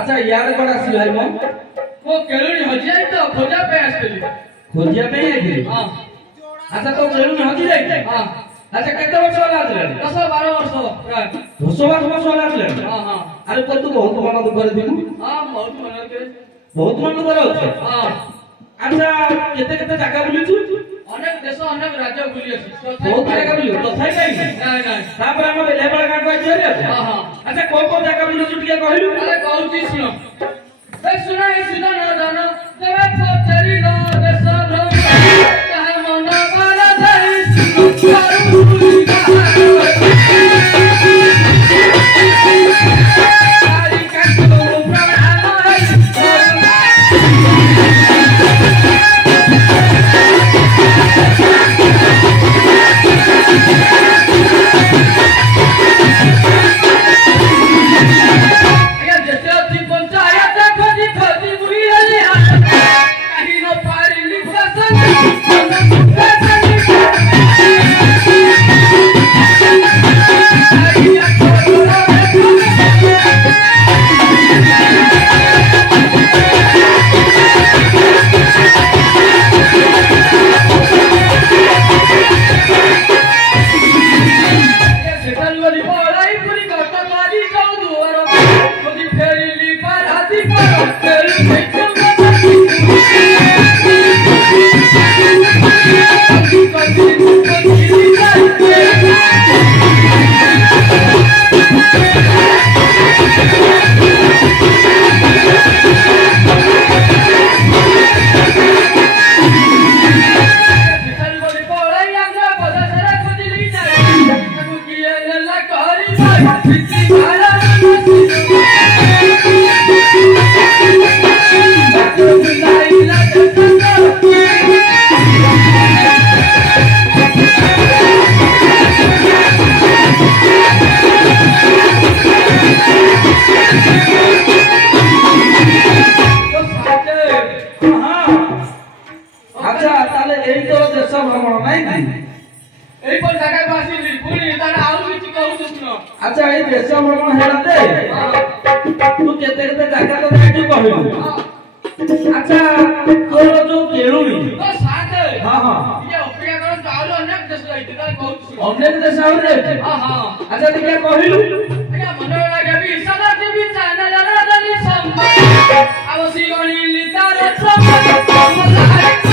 अच्छा यार कोड आसी भाई मो वो केलुनी हजी जाई तो खोजा पे आस्तेली खोजिया पे आइली हां अच्छा तो केलुनी हजी जाई हां अच्छा केते वर्ष वाला आले 10 12 वर्ष प्राय 10 वर्ष वाला आले हां हां अरे पर तू बहुत मन दुख कर दिनु हां बहुत मन करे बहुत मन कर होछ हां अच्छा केते केते जागा बुलिछु अनेक देश अनेक राज्य बुली अछि बहुत जागा बुलियो तो थाई काई नाही नाही तापर हम बेलेबळ का कहै रे हां हां अच्छा को जागा बुलिछु टिके कहलु अरे कहूची सुनो ए सुनो ए सुनो ना जानो तबे पचरी ना देश भ्रम कहे मन बाला धरि सुनो चारु बुली सारी काटो प्राण पंचायत खोजी खोजी मुई हली कहीं न पारी ଏଇ ତ ଦେଶ ଭ୍ରମଣ ନାଇଁ କି? ଏଇପରି ଜାଗାକୁ ଆସିଲି ପୁଣି ତାର ଆଉ କିଛି କହୁଛୁ ଶୁଣ। ଆଚ୍ଛା ଏଇ ଦେଶ ଭ୍ରମଣ ହେଲା ଯେ ତୁ କେତେ କେତେ ଜାଗା ତ ଯାଇଛୁ କହିଲୁ। ଆଚ୍ଛା ତୋର ଯୋଉ କେଳୁଣି ତ ସାଥେ ହଁ ହଁ ଇଏ ଅପେକ୍ଷା କରନ୍ତୁ ଆହୁରି ଅନେକ ଦେଶ ଯାଇଛି ତାର କହୁଛୁ ଶୁଣ। ଅନେକ ଦେଶ ଆହୁରି ଯାଇଛି। ହଁ ହଁ ଆଚ୍ଛା ଟିକେ କହିଲୁ। ଆଜ୍ଞା ମନେ ଲାଗେବି ସଦା ଟିଭି ଚ୍ୟାନେଲ ରେ ଦଲି ସମ୍ମାନ ଆଉ ସିଗଣି ଲିତାର ସମ୍ମାନ